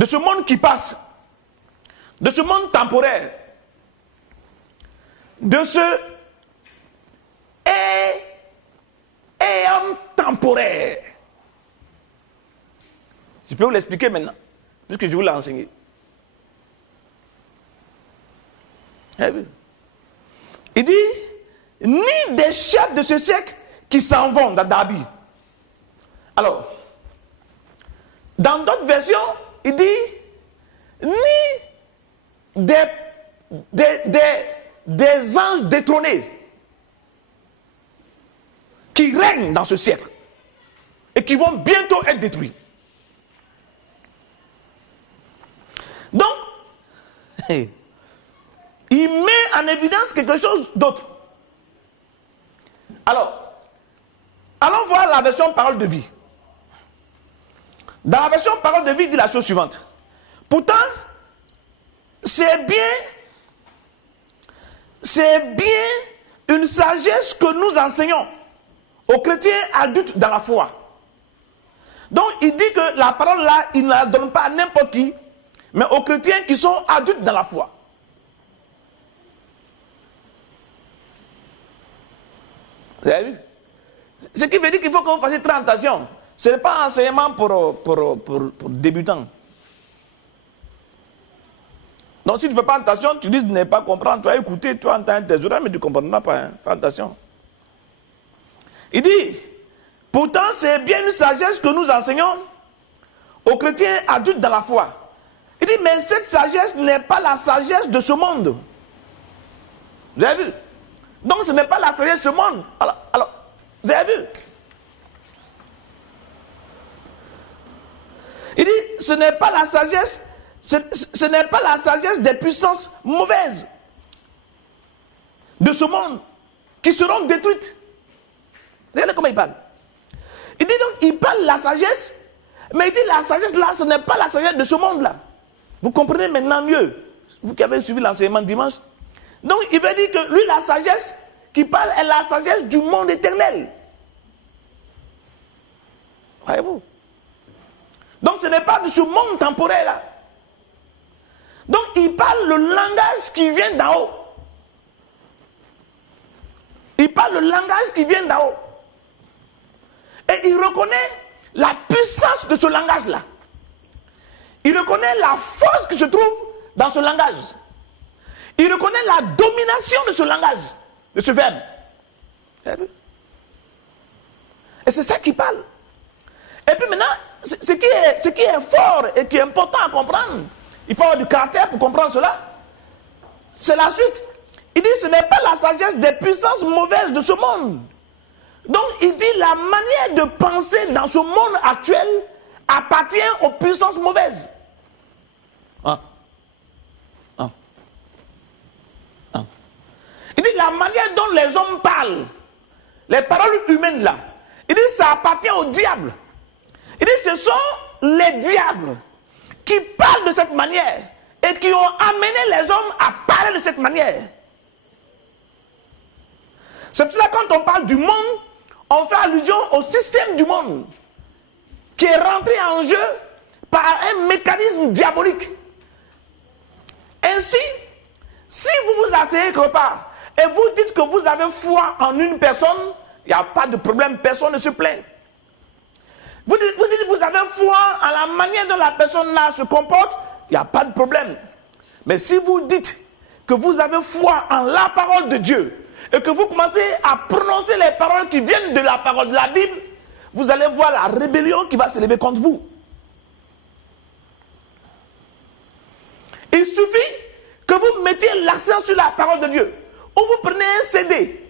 de ce monde qui passe, de ce monde temporaire, de ce éon temporaire. Je peux vous l'expliquer maintenant, puisque je vous l'ai enseigné. Il dit, ni des chefs de ce siècle qui s'en vont dans Dabi. Alors, dans d'autres versions, il dit, ni des anges détrônés qui règnent dans ce siècle et qui vont bientôt être détruits. Donc, il met en évidence quelque chose d'autre. Alors, allons voir la version parole de vie. Dans la version parole de vie, il dit la chose suivante. Pourtant, c'est bien une sagesse que nous enseignons aux chrétiens adultes dans la foi. Donc, il dit que la parole là, il ne la donne pas à n'importe qui, mais aux chrétiens qui sont adultes dans la foi. Vous avez vu? Ce qui veut dire qu'il faut que vous fassiez très attention. Ce n'est pas un enseignement pour débutants. Donc si tu ne fais pas attention, tu dis de ne pas comprendre, tu vas écouter, tu vas entendre tes oreilles, mais tu ne comprendras pas. Hein. Fais attention. Il dit, pourtant c'est bien une sagesse que nous enseignons aux chrétiens adultes dans la foi. Il dit, mais cette sagesse n'est pas la sagesse de ce monde. Vous avez vu? Donc ce n'est pas la sagesse de ce monde. Alors vous avez vu? Il dit, ce n'est pas la sagesse, ce n'est pas la sagesse des puissances mauvaises de ce monde qui seront détruites. Regardez comment il parle. Il dit donc, il parle de la sagesse, mais il dit la sagesse là, ce n'est pas la sagesse de ce monde là. Vous comprenez maintenant mieux, vous qui avez suivi l'enseignement dimanche. Donc il veut dire que lui, la sagesse qu'il parle est la sagesse du monde éternel. Voyez-vous? Donc ce n'est pas de ce monde temporaire là. Donc il parle le langage qui vient d'en haut. Il parle le langage qui vient d'en haut. Et il reconnaît la puissance de ce langage là. Il reconnaît la force qui se trouve dans ce langage. Il reconnaît la domination de ce langage, de ce verbe. Et c'est ça qu'il parle. Et puis maintenant, ce qui est fort et qui est important à comprendre, il faut avoir du caractère pour comprendre cela, c'est la suite. Il dit, ce n'est pas la sagesse des puissances mauvaises de ce monde. Donc il dit, la manière de penser dans ce monde actuel appartient aux puissances mauvaises. Il dit, la manière dont les hommes parlent, les paroles humaines là, il dit, ça appartient au diable. Il dit, ce sont les diables qui parlent de cette manière et qui ont amené les hommes à parler de cette manière. C'est pour cela que quand on parle du monde, on fait allusion au système du monde qui est rentré en jeu par un mécanisme diabolique. Ainsi, si vous vous asseyez quelque part et vous dites que vous avez foi en une personne, il n'y a pas de problème, personne ne se plaint. Vous dites que vous avez foi en la manière dont la personne là se comporte, il n'y a pas de problème. Mais si vous dites que vous avez foi en la parole de Dieu et que vous commencez à prononcer les paroles qui viennent de la parole de la Bible, vous allez voir la rébellion qui va se lever contre vous. Il suffit que vous mettiez l'accent sur la parole de Dieu. Ou vous prenez un CD,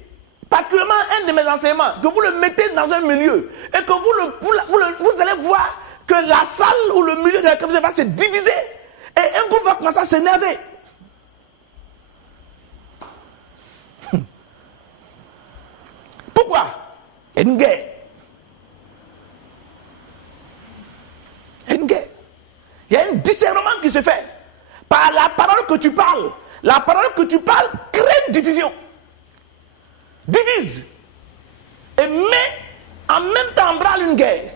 particulièrement un de mes enseignements, que vous le mettez dans un milieu et que vous allez voir que la salle ou le milieu de la communauté va se diviser et un groupe va commencer à s'énerver. Pourquoi? Il y a une guerre. Il y a une guerre. Il y a un discernement qui se fait. Par la parole que tu parles. La parole que tu parles crée une division. Divise. Et met en même temps en branle une guerre.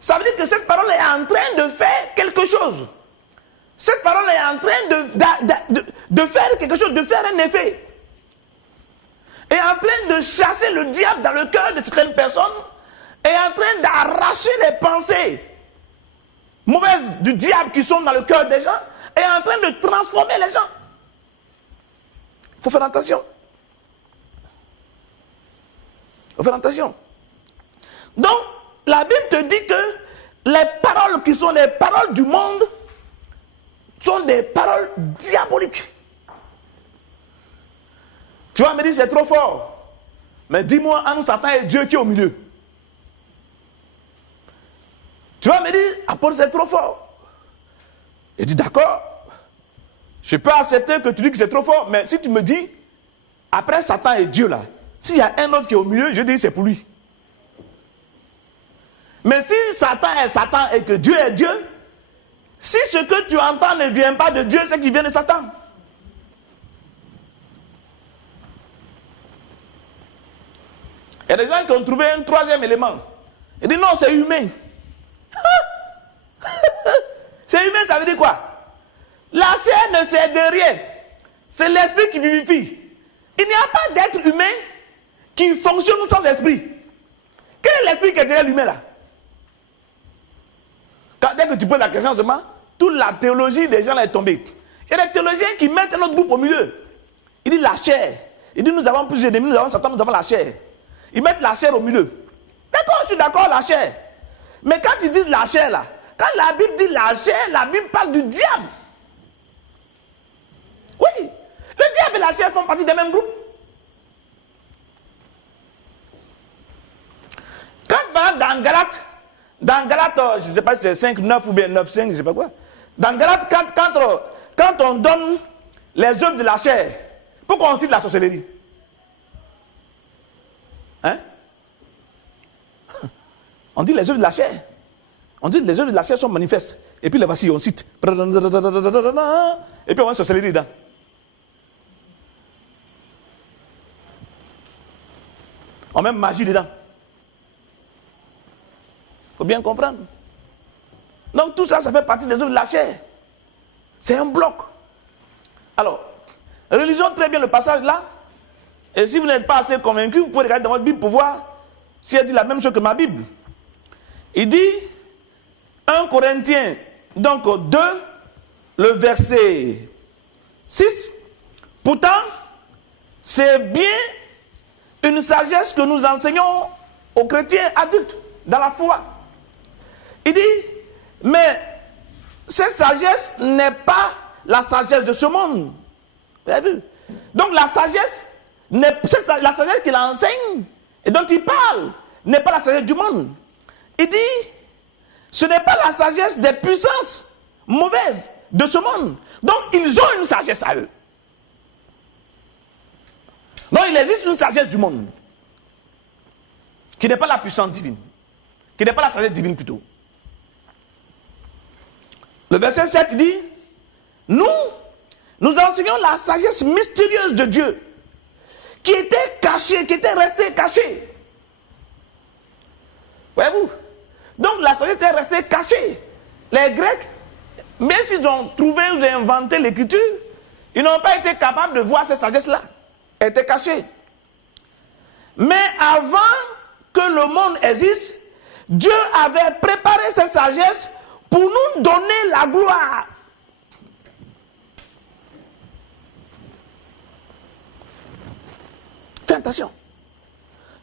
Ça veut dire que cette parole est en train de faire quelque chose. cette parole est en train de faire quelque chose, de faire un effet. Est en train de chasser le diable dans le cœur de certaines personnes, est en train d'arracher les pensées mauvaises du diable qui sont dans le cœur des gens, est en train de transformer les gens. Il faut faire attention. Il faut faire attention. Donc, la Bible te dit que les paroles qui sont les paroles du monde sont des paroles diaboliques. Tu vas me dire, c'est trop fort. Mais dis-moi, entre Satan et Dieu qui est au milieu. Tu vas me dire, Apôtre, c'est trop fort. Je dis, d'accord. Je peux accepter que tu dis que c'est trop fort, mais si tu me dis, après Satan et Dieu là, s'il y a un autre qui est au milieu, je dis, c'est pour lui. Mais si Satan est Satan et que Dieu est Dieu, si ce que tu entends ne vient pas de Dieu, c'est qu'il vient de Satan. Il y a des gens qui ont trouvé un troisième élément. Ils disent non, c'est humain. C'est humain, ça veut dire quoi? La chair ne sert de rien. C'est l'esprit qui vivifie. Il n'y a pas d'être humain qui fonctionne sans esprit. Quel est l'esprit qui est derrière l'humain là? Dès que tu poses la question seulement, toute la théologie des gens là est tombée. Il y a des théologiens qui mettent un autre groupe au milieu. Ils disent la chair. Ils disent nous avons plusieurs ennemis, nous avons Satan, nous avons la chair. Ils mettent la chair au milieu. D'accord, je suis d'accord, la chair. Mais quand ils disent la chair là, quand la Bible dit la chair, la Bible parle du diable. Oui, le diable et la chair font partie des mêmes groupes. Quand dans Galates, je ne sais pas si c'est 5, 9 ou bien 9, 5, je ne sais pas quoi. Dans Galates, quand on donne les œuvres de la chair, pourquoi on cite la sorcellerie? Hein? On dit les œuvres de la chair. On dit les œuvres de la chair sont manifestes. Et puis les voici, on cite. Et puis on va sorcellerie dedans. On met magie dedans. Il faut bien comprendre. Donc tout ça, ça fait partie des œuvres de la chair. C'est un bloc. Alors, relisons très bien le passage là. Et si vous n'êtes pas assez convaincu, vous pouvez regarder dans votre Bible pour voir si elle dit la même chose que ma Bible. Il dit, 1 Corinthiens, donc 2, le verset 6. Pourtant, c'est bien une sagesse que nous enseignons aux chrétiens adultes dans la foi. Il dit, mais cette sagesse n'est pas la sagesse de ce monde. Vous avez vu? Donc la sagesse qu'il enseigne et dont il parle n'est pas la sagesse du monde. Il dit, ce n'est pas la sagesse des puissances mauvaises de ce monde. Donc ils ont une sagesse à eux. Non, il existe une sagesse du monde qui n'est pas la puissance divine, qui n'est pas la sagesse divine plutôt. Le verset 7 dit, nous enseignons la sagesse mystérieuse de Dieu qui était cachée, qui était restée cachée. Voyez-vous? Donc la sagesse était restée cachée. Les Grecs, même s'ils ont trouvé ou inventé l'écriture, ils n'ont pas été capables de voir cette sagesse-là. Elle était cachée. Mais avant que le monde existe, Dieu avait préparé cette sagesse pour nous donner la gloire. Fais attention.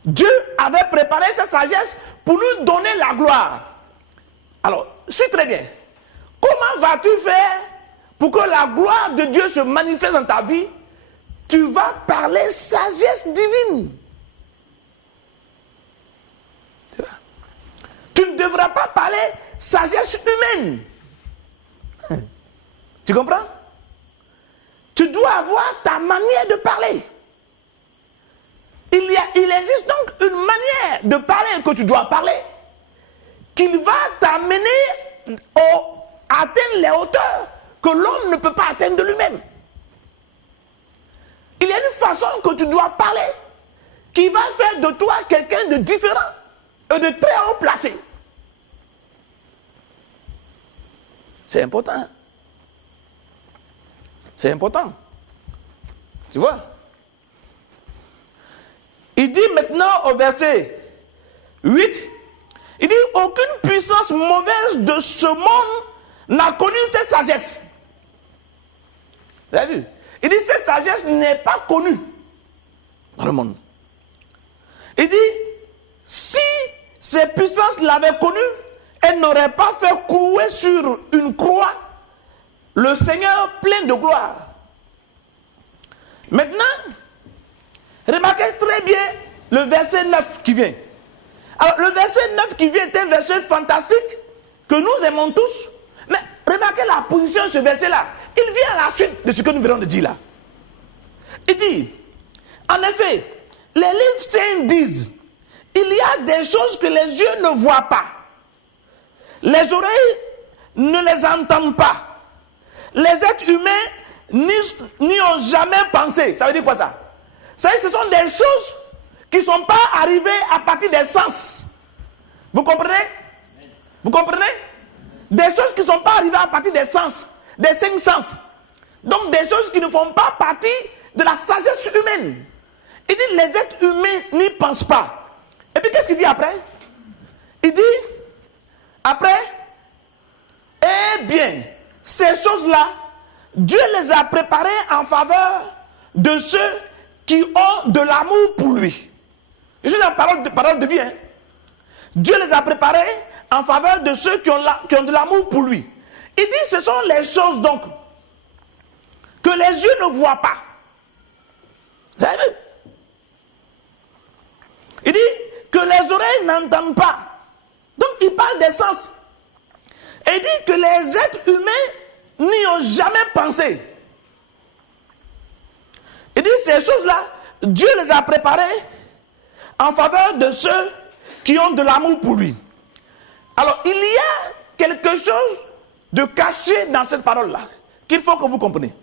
Dieu avait préparé cette sagesse pour nous donner la gloire. Alors, suis très bien. Comment vas-tu faire pour que la gloire de Dieu se manifeste dans ta vie? Tu vas parler sagesse divine. Tu ne devras pas parler sagesse humaine. Tu comprends? Tu dois avoir ta manière de parler. Il existe donc une manière de parler que tu dois parler qui va t'amener à atteindre les hauteurs que l'homme ne peut pas atteindre de lui-même. Il y a une façon que tu dois parler qui va faire de toi quelqu'un de différent et de très haut placé. C'est important. C'est important. Tu vois? Il dit maintenant au verset 8, il dit aucune puissance mauvaise de ce monde n'a connu cette sagesse. Vous avez vu? Il dit cette sagesse n'est pas connue dans le monde. Il dit si ces puissances l'avaient connue, elles n'auraient pas fait clouer sur une croix le Seigneur plein de gloire. Maintenant, remarquez très bien le verset 9 qui vient. Alors, le verset 9 qui vient est un verset fantastique que nous aimons tous. Mais remarquez la position de ce verset-là. Il vient à la suite de ce que nous venons de dire là. Il dit, en effet, les livres saints disent, il y a des choses que les yeux ne voient pas. Les oreilles ne les entendent pas. Les êtres humains n'y ont jamais pensé. Ça veut dire quoi ça? Ça veut dire que ce sont des choses qui ne sont pas arrivées à partir des sens. Vous comprenez? Vous comprenez? Des choses qui ne sont pas arrivées à partir des sens, des 5 sens. Donc des choses qui ne font pas partie de la sagesse humaine. Il dit les êtres humains n'y pensent pas. Et puis qu'est-ce qu'il dit après? Il dit après, eh bien, ces choses-là, Dieu les a préparées en faveur de ceux qui ont de l'amour pour lui. C'est la parole de vie. Hein? Dieu les a préparées en faveur de ceux qui ont de l'amour pour lui. Il dit ce sont les choses donc que les yeux ne voient pas. Vous avez vu? Il dit que les oreilles n'entendent pas. Donc il parle des sens. Et il dit que les êtres humains n'y ont jamais pensé. Il dit ces choses-là, Dieu les a préparées en faveur de ceux qui ont de l'amour pour lui. Alors il y a quelque chose de caché dans cette parole-là qu'il faut que vous compreniez.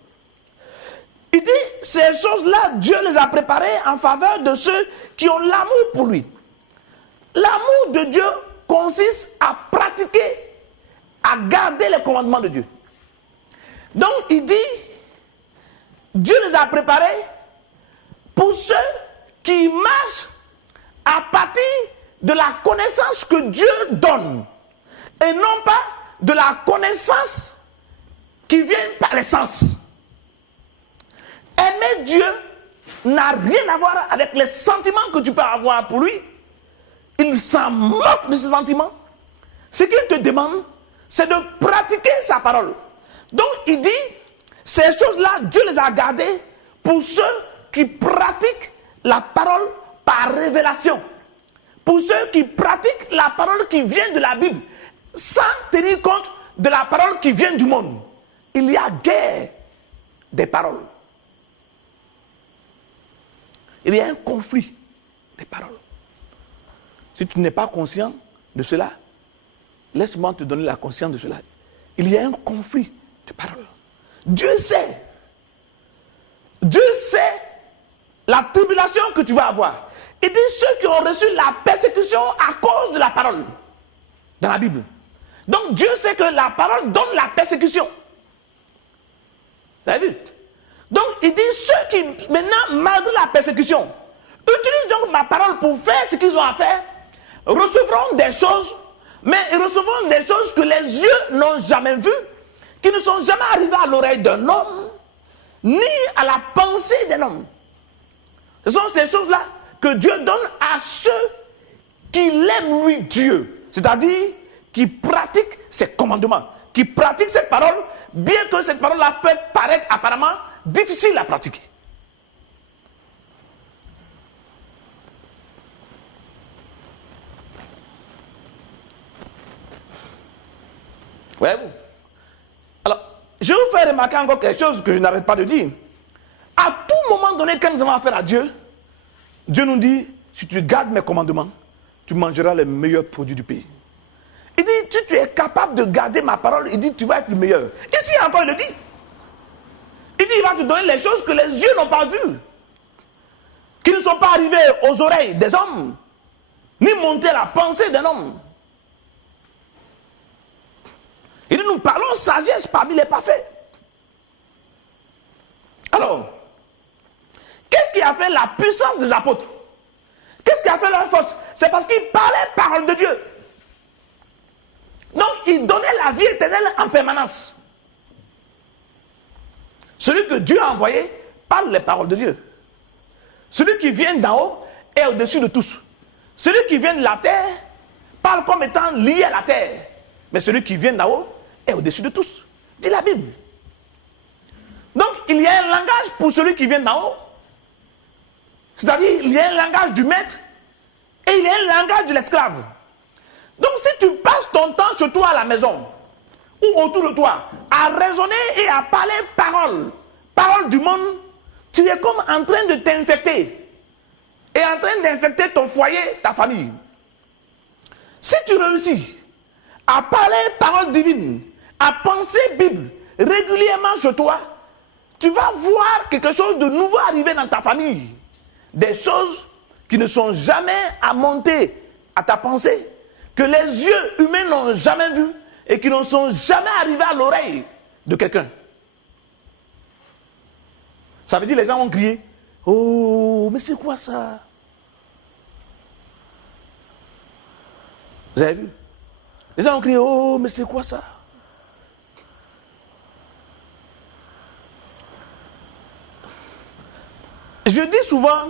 Il dit ces choses-là, Dieu les a préparées en faveur de ceux qui ont l'amour pour lui. L'amour de Dieu consiste à pratiquer, à garder les commandements de Dieu. Donc il dit, Dieu les a préparés pour ceux qui marchent à partir de la connaissance que Dieu donne et non pas de la connaissance qui vient par les sens. Aimer Dieu n'a rien à voir avec les sentiments que tu peux avoir pour lui. Il s'en moque de ses sentiments. Ce qu'il te demande, c'est de pratiquer sa parole. Donc il dit, ces choses-là, Dieu les a gardées pour ceux qui pratiquent la parole par révélation. Pour ceux qui pratiquent la parole qui vient de la Bible, sans tenir compte de la parole qui vient du monde. Il y a guerre des paroles. Il y a un conflit des paroles. Si tu n'es pas conscient de cela, laisse-moi te donner la conscience de cela. Il y a un conflit de paroles. Dieu sait. Dieu sait la tribulation que tu vas avoir. Il dit ceux qui ont reçu la persécution à cause de la parole. Dans la Bible. Donc Dieu sait que la parole donne la persécution. Vous avez vu? Donc il dit ceux qui maintenant, malgré la persécution, utilisent donc ma parole pour faire ce qu'ils ont à faire, recevront des choses, mais ils recevront des choses que les yeux n'ont jamais vues, qui ne sont jamais arrivées à l'oreille d'un homme, ni à la pensée d'un homme. Ce sont ces choses-là que Dieu donne à ceux qui l'aiment lui, Dieu. C'est-à-dire qui pratiquent ses commandements, qui pratiquent cette parole, bien que cette parole-là peut paraître apparemment difficile à pratiquer. Voyez-vous? Alors, je vais vous faire remarquer encore quelque chose que je n'arrête pas de dire. À tout moment donné, quand nous avons affaire à Dieu, Dieu nous dit, si tu gardes mes commandements, tu mangeras les meilleurs produits du pays. Il dit, si tu es capable de garder ma parole, il dit, tu vas être le meilleur. Ici encore, il le dit. Il dit, il va te donner les choses que les yeux n'ont pas vues, qui ne sont pas arrivées aux oreilles des hommes, ni montées à la pensée d'un homme. Il dit, nous parlons sagesse parmi les parfaits. Alors, qu'est-ce qui a fait la puissance des apôtres? Qu'est-ce qui a fait leur force? C'est parce qu'ils parlaient parole de Dieu. Donc, ils donnaient la vie éternelle en permanence. Celui que Dieu a envoyé parle les paroles de Dieu. Celui qui vient d'en haut est au-dessus de tous. Celui qui vient de la terre parle comme étant lié à la terre. Mais celui qui vient d'en haut est au-dessus de tous. Dit la Bible. Donc, il y a un langage pour celui qui vient d'en haut. C'est-à-dire, il y a un langage du maître et il y a un langage de l'esclave. Donc, si tu passes ton temps chez toi à la maison ou autour de toi à raisonner et à parler parole du monde, tu es comme en train de t'infecter et en train d'infecter ton foyer, ta famille. Si tu réussis à parler parole divine, à penser Bible régulièrement chez toi, tu vas voir quelque chose de nouveau arriver dans ta famille. Des choses qui ne sont jamais à monter à ta pensée, que les yeux humains n'ont jamais vues et qui ne sont jamais arrivés à l'oreille de quelqu'un. Ça veut dire que les gens vont crier, oh, mais c'est quoi ça? Vous avez vu? Les gens vont crier, oh, mais c'est quoi ça? Je dis souvent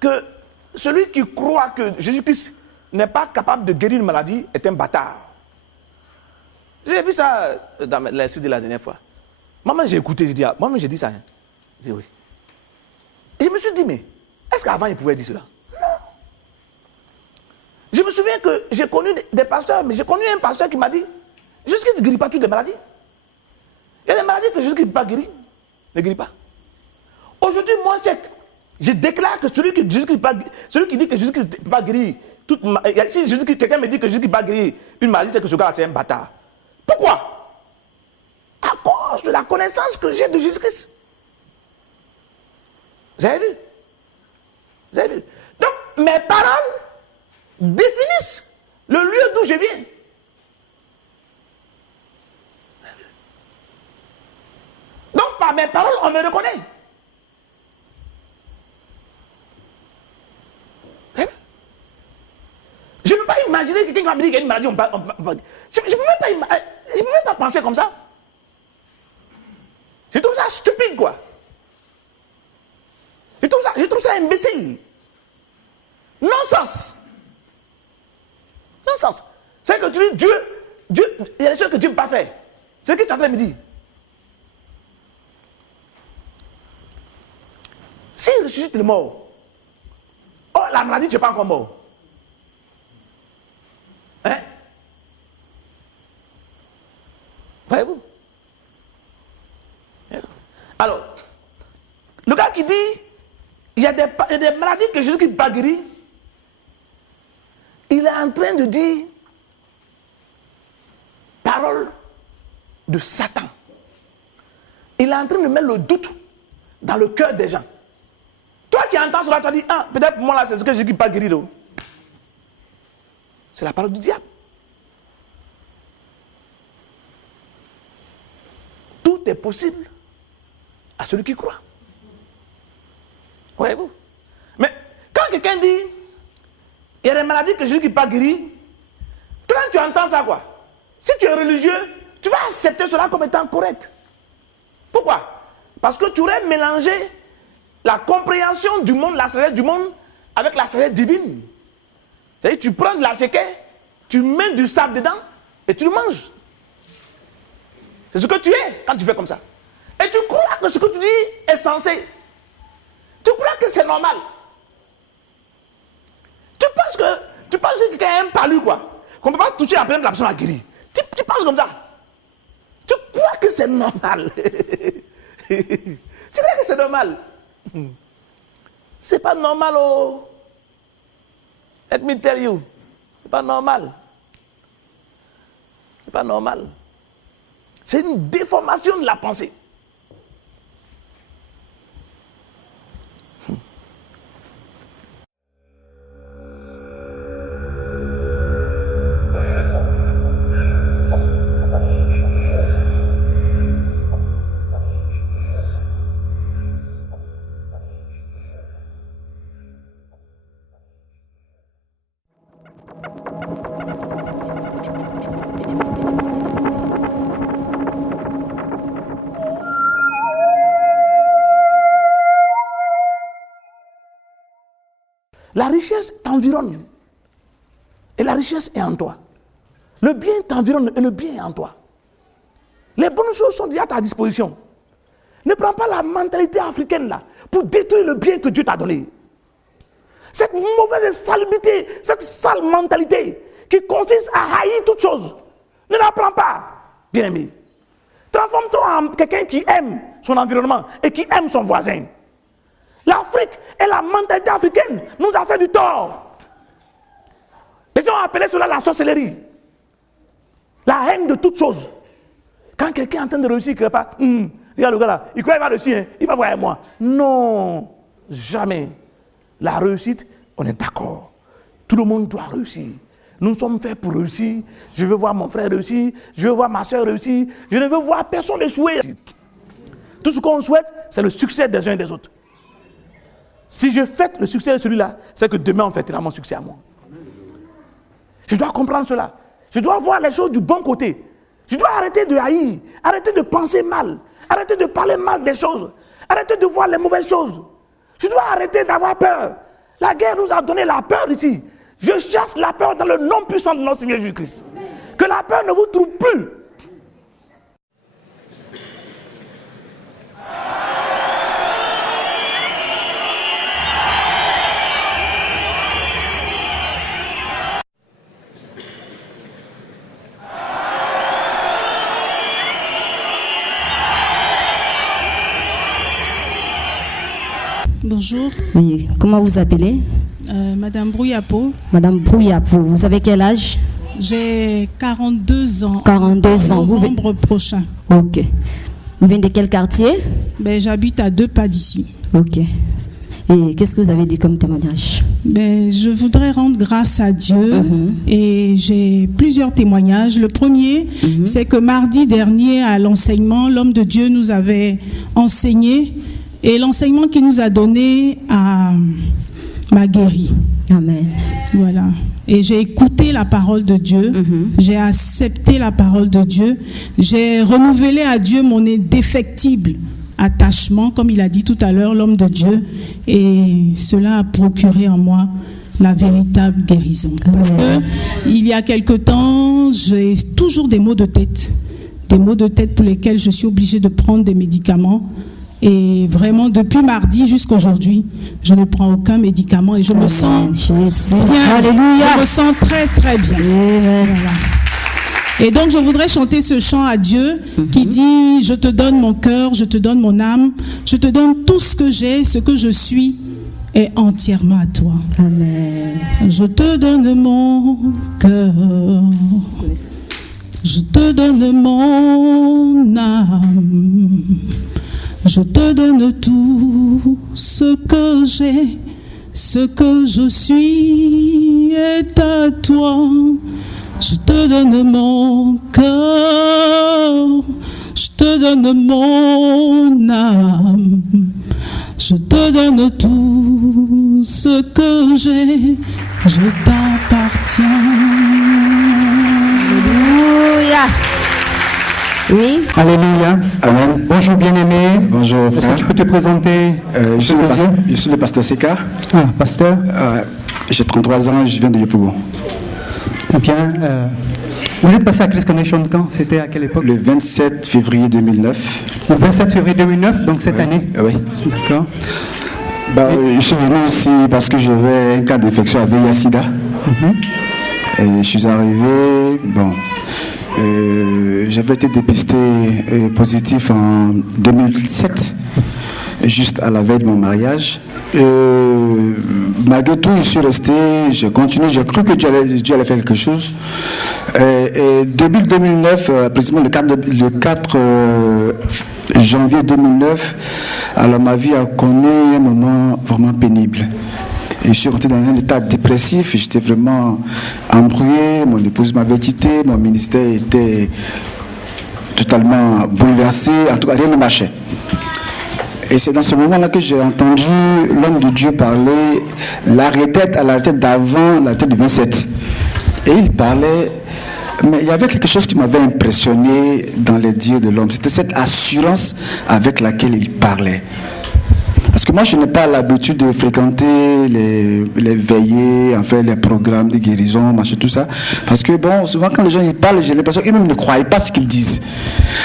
que celui qui croit que Jésus-Christ n'est pas capable de guérir une maladie est un bâtard. J'ai vu ça dans l'incite de la dernière fois. Moi-même j'ai écouté, j'ai dit, moi-même j'ai dit ça. Hein. J'ai dit oui. Et je me suis dit, mais est-ce qu'avant il pouvait dire cela? Non. Je me souviens que j'ai connu des pasteurs, mais j'ai connu un pasteur qui m'a dit, Jésus-Christ ne guérit pas toutes les maladies. Il y a des maladies que Jésus-Christ ne peut pas guérir. Ne guérit pas. Aujourd'hui, moi, je déclare que celui qui dit que Jésus-Christ ne peut pas guérir, si quelqu'un me dit que Jésus-Christ ne peut pas guérir une maladie, c'est que ce gars-là, c'est un bâtard. Pourquoi? À cause de la connaissance que j'ai de Jésus-Christ. Vous avez vu? Vous avez vu? Donc, mes paroles définissent le lieu d'où je viens. Donc, par mes paroles, on me reconnaît. Je ne peux pas imaginer quelqu'un qui va me dire qu'il y a une maladie. Je ne peux même pas penser comme ça. Je trouve ça stupide, quoi. Je trouve ça imbécile. Non-sens. Non-sens. C'est que tu dis, Dieu, il y a des choses que Dieu ne peut pas faire. C'est ce que tu es en train de me dire. S'il ressuscite le mort, oh, la maladie, tu n'es pas encore mort. Hein? Voyez-vous? Alors, le gars qui dit, il y a des maladies que Jésus qui ne peut pas guérir, il est en train de dire, parole de Satan. Il est en train de mettre le doute dans le cœur des gens. Toi qui entends cela, tu as dit, ah, peut-être pour moi là, c'est ce que Jésus qui ne peut pas guérir. C'est la parole du diable. Tout est possible à celui qui croit. Voyez-vous? Mais quand quelqu'un dit, il y a des maladies que Jésus qui ne peut pas guérir, quand tu entends ça, quoi, si tu es religieux, tu vas accepter cela comme étant correct. Pourquoi? Parce que tu aurais mélangé la compréhension du monde, la sagesse du monde, avec la sagesse divine. C'est-à-dire, tu prends de l'archiquet, tu mets du sable dedans et tu le manges. C'est ce que tu es quand tu fais comme ça. Et tu crois que ce que tu dis est censé. Tu crois que c'est normal. Tu penses que quelqu'un est un palu, quoi. Qu'on ne peut pas toucher la personne à guérir. Tu penses comme ça. Tu crois que c'est normal. Tu crois que c'est normal. C'est pas normal, oh. Let me tell you. C'est pas normal. C'est pas normal. C'est une déformation de la pensée. La richesse t'environne. Et la richesse est en toi. Le bien t'environne et le bien est en toi. Les bonnes choses sont déjà à ta disposition. Ne prends pas la mentalité africaine là pour détruire le bien que Dieu t'a donné. Cette mauvaise salubrité, cette sale mentalité qui consiste à haïr toute chose, ne la prends pas, bien-aimé. Transforme-toi en quelqu'un qui aime son environnement et qui aime son voisin. L'Afrique et la mentalité africaine nous a fait du tort. Les gens ont appelé cela la sorcellerie. La haine de toute chose. Quand quelqu'un est en train de réussir quelque part, regarde le gars là, il croit qu'il va réussir, il va voir avec moi. Non, jamais. La réussite, on est d'accord. Tout le monde doit réussir. Nous sommes faits pour réussir. Je veux voir mon frère réussir. Je veux voir ma soeur réussir. Je ne veux voir personne échouer. Tout ce qu'on souhaite, c'est le succès des uns et des autres. Si je fête le succès de celui-là, c'est que demain on fêtera mon succès à moi. Je dois comprendre cela. Je dois voir les choses du bon côté. Je dois arrêter de haïr, arrêter de penser mal, arrêter de parler mal des choses, arrêter de voir les mauvaises choses. Je dois arrêter d'avoir peur. La guerre nous a donné la peur ici. Je chasse la peur dans le nom puissant de notre Seigneur Jésus-Christ. Que la peur ne vous trouble plus. Bonjour. Oui, comment vous appelez? Madame Brouillapo. Madame Brouillapo, vous avez quel âge? J'ai 42 ans. 42 ans. Novembre prochain. Ok. Vous venez de quel quartier? J'habite à 2 pas d'ici. Ok. Et qu'est-ce que vous avez dit comme témoignage? Je voudrais rendre grâce à Dieu et j'ai plusieurs témoignages. Le premier, c'est que mardi dernier à l'enseignement, l'homme de Dieu nous avait enseigné et l'enseignement qu'il nous a donné m'a guéri. Amen. Voilà. Et j'ai écouté la parole de Dieu, j'ai accepté la parole de Dieu, j'ai renouvelé à Dieu mon indéfectible attachement, comme il a dit tout à l'heure, l'homme de Dieu, et cela a procuré en moi la véritable guérison. Parce que il y a quelque temps, j'ai toujours des maux de tête pour lesquels je suis obligée de prendre des médicaments. Et vraiment, depuis mardi jusqu'à aujourd'hui, je ne prends aucun médicament et je me sens bien. Alléluia. Je me sens très très bien. Voilà. Et donc, je voudrais chanter ce chant à Dieu qui dit: je te donne mon cœur, je te donne mon âme, je te donne tout ce que j'ai, ce que je suis est entièrement à toi. Amen. Je te donne mon cœur, je te donne mon âme. Je te donne tout ce que j'ai, ce que je suis est à toi. Je te donne mon cœur, je te donne mon âme. Je te donne tout ce que j'ai, je t'appartiens. Alléluia. Oui. Alléluia. Amen. Bonjour bien-aimé. Bonjour frère. Est-ce que tu peux te présenter? Je suis le pasteur Seka. Ah, pasteur. J'ai 33 ans, je viens de Yopougon. Bien. Vous êtes passé à Christ Connection quand? C'était à quelle époque? Le 27 février 2009. Le 27 février 2009, donc cette année? Oui. D'accord. Je suis venu ici parce que j'avais un cas d'infection avec VIH-Sida. Et je suis arrivé, j'avais été dépisté positif en 2007, juste à la veille de mon mariage. Malgré tout, je suis resté, j'ai continué, j'ai cru que Dieu allait faire quelque chose. Et début 2009, précisément le 4 janvier 2009, alors ma vie a connu un moment vraiment pénible. Et je suis rentré dans un état dépressif, j'étais vraiment embrouillé, mon épouse m'avait quitté, mon ministère était totalement bouleversé, en tout cas rien ne marchait. Et c'est dans ce moment-là que j'ai entendu l'homme de Dieu parler la retraite d'avant, la retraite du 27. Et il parlait, mais il y avait quelque chose qui m'avait impressionné dans les dires de l'homme, c'était cette assurance avec laquelle il parlait. Parce que moi, je n'ai pas l'habitude de fréquenter les veillées, en fait, les programmes de guérison, machin, tout ça. Parce que, bon, souvent, quand les gens ils parlent, j'ai l'impression qu'ils ne croient pas ce qu'ils disent.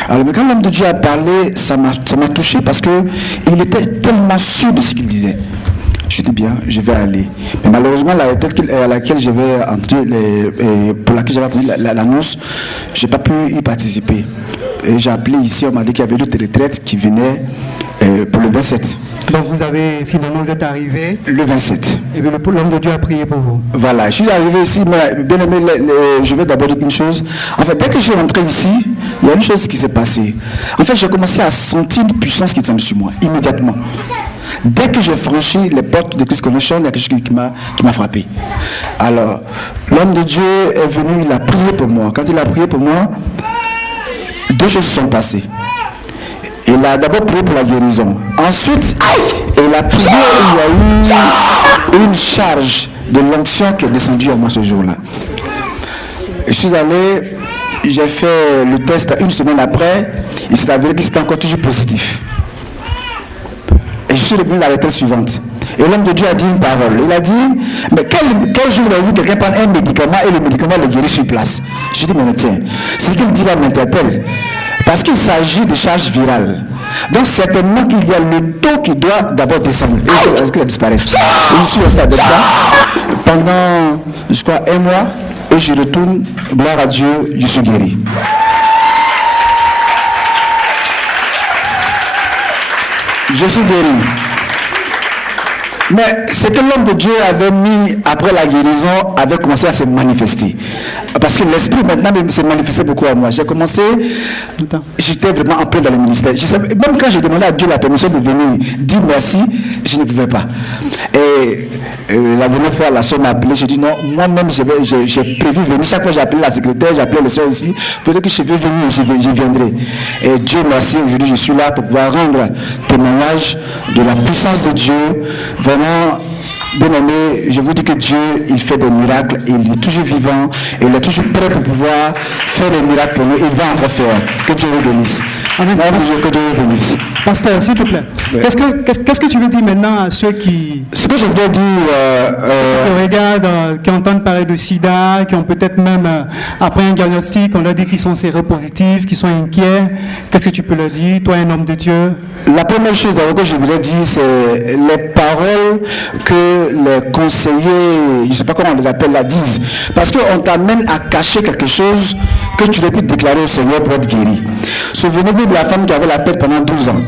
Alors, mais quand l'homme de Dieu a parlé, ça m'a touché parce qu'il était tellement sûr de ce qu'il disait. Je dis bien, je vais aller. Mais malheureusement, la retraite à laquelle je vais pour laquelle j'avais entendu l'annonce, je n'ai pas pu y participer. Et j'ai appelé ici, on m'a dit qu'il y avait d'autres retraites qui venaient pour le 27. Donc vous êtes arrivé le 27. Et l'homme de Dieu a prié pour vous. Voilà, je suis arrivé ici, mais bien aimé, je vais d'abord dire une chose. En fait, dès que je suis rentré ici, il y a une chose qui s'est passée. En fait, j'ai commencé à sentir une puissance qui est sur moi, immédiatement. Dès que j'ai franchi les portes de Christ Connection, il y a quelque chose qui m'a frappé. Alors, l'homme de Dieu est venu, il a prié pour moi. Quand il a prié pour moi, deux choses se sont passées. Il a d'abord prié pour la guérison. Ensuite, il a prié, il y a eu une charge de l'onction qui est descendue à moi ce jour-là. Je suis allé, j'ai fait le test une semaine après, il s'est avéré que c'était encore toujours positif. Et je suis revenu à la retraite suivante. Et l'homme de Dieu a dit une parole. Il a dit, mais quel jour avez-vous quelqu'un prendre un médicament et le médicament le guérit sur place? Je dis, mais tiens, ce qu'il dit là m'interpelle. Parce qu'il s'agit de charge virale. Donc certainement qu'il y a le taux qui doit d'abord descendre. Est-ce que ça disparaît? Et je suis resté avec ça pendant, je crois, 1 mois. Et je retourne, gloire à Dieu, je suis guéri. Je suis guéri. Mais ce que l'homme de Dieu avait mis après la guérison avait commencé à se manifester. Parce que l'esprit maintenant s'est manifesté beaucoup à moi. J'ai commencé, j'étais vraiment en plein dans le ministère. Même quand j'ai demandé à Dieu la permission de venir dire merci, je ne pouvais pas. Et la dernière fois, la soeur m'a appelé, j'ai dit non, moi-même j'ai prévu venir. Chaque fois j'ai appelé la secrétaire, j'ai appelé les soeurs ici, peut-être que je vais venir, je viendrai. Et Dieu merci, aujourd'hui je suis là pour pouvoir rendre témoignage de la puissance de Dieu. Vraiment, bien aimé, je vous dis que Dieu, il fait des miracles, il est toujours vivant, et il est toujours prêt pour pouvoir faire des miracles pour nous, il va encore faire. Que Dieu vous bénisse. Amen. Que Dieu vous bénisse. Pasteur, s'il te plaît, ouais. Qu'est-ce que tu veux dire maintenant à ceux qui... Ce que je veux dire... qui regardent, qui entendent parler de sida, qui ont peut-être même, après un diagnostic, on leur dit qu'ils sont séropositifs, qu'ils sont inquiets. Qu'est-ce que tu peux leur dire, toi, un homme de Dieu? La première chose que je voudrais dire, c'est les paroles que les conseillers, je ne sais pas comment on les appelle, la disent. Parce qu'on t'amène à cacher quelque chose que tu aurais pu déclarer au Seigneur pour être guéri. Souvenez-vous de la femme qui avait la peste pendant 12 ans.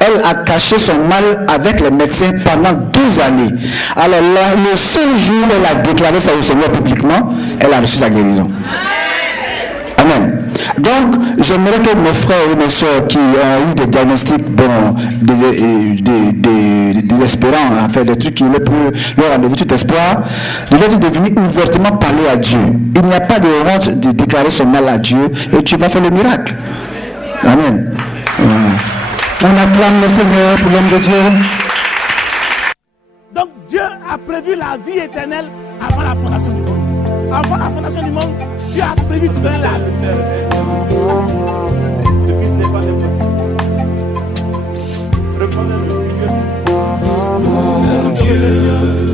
Elle a caché son mal avec les médecins pendant 12 années. Alors le seul jour où elle a déclaré ça au Seigneur publiquement, elle a reçu sa guérison. Amen. Donc, j'aimerais que mes frères et mes soeurs qui ont eu des diagnostics désespérants, en fait, des trucs qui leur enlever tout espoir, de leur dire de venir ouvertement parler à Dieu. Il n'y a pas de honte de déclarer son mal à Dieu et tu vas faire le miracle. Amen. Voilà. On acclame le Seigneur pour l'homme de Dieu. Donc Dieu a prévu la vie éternelle avant la fondation du monde. Avant la fondation du monde, Dieu a prévu de donner la vie. Le fils n'est pas de Dieu. Répondez-le. Mon Dieu.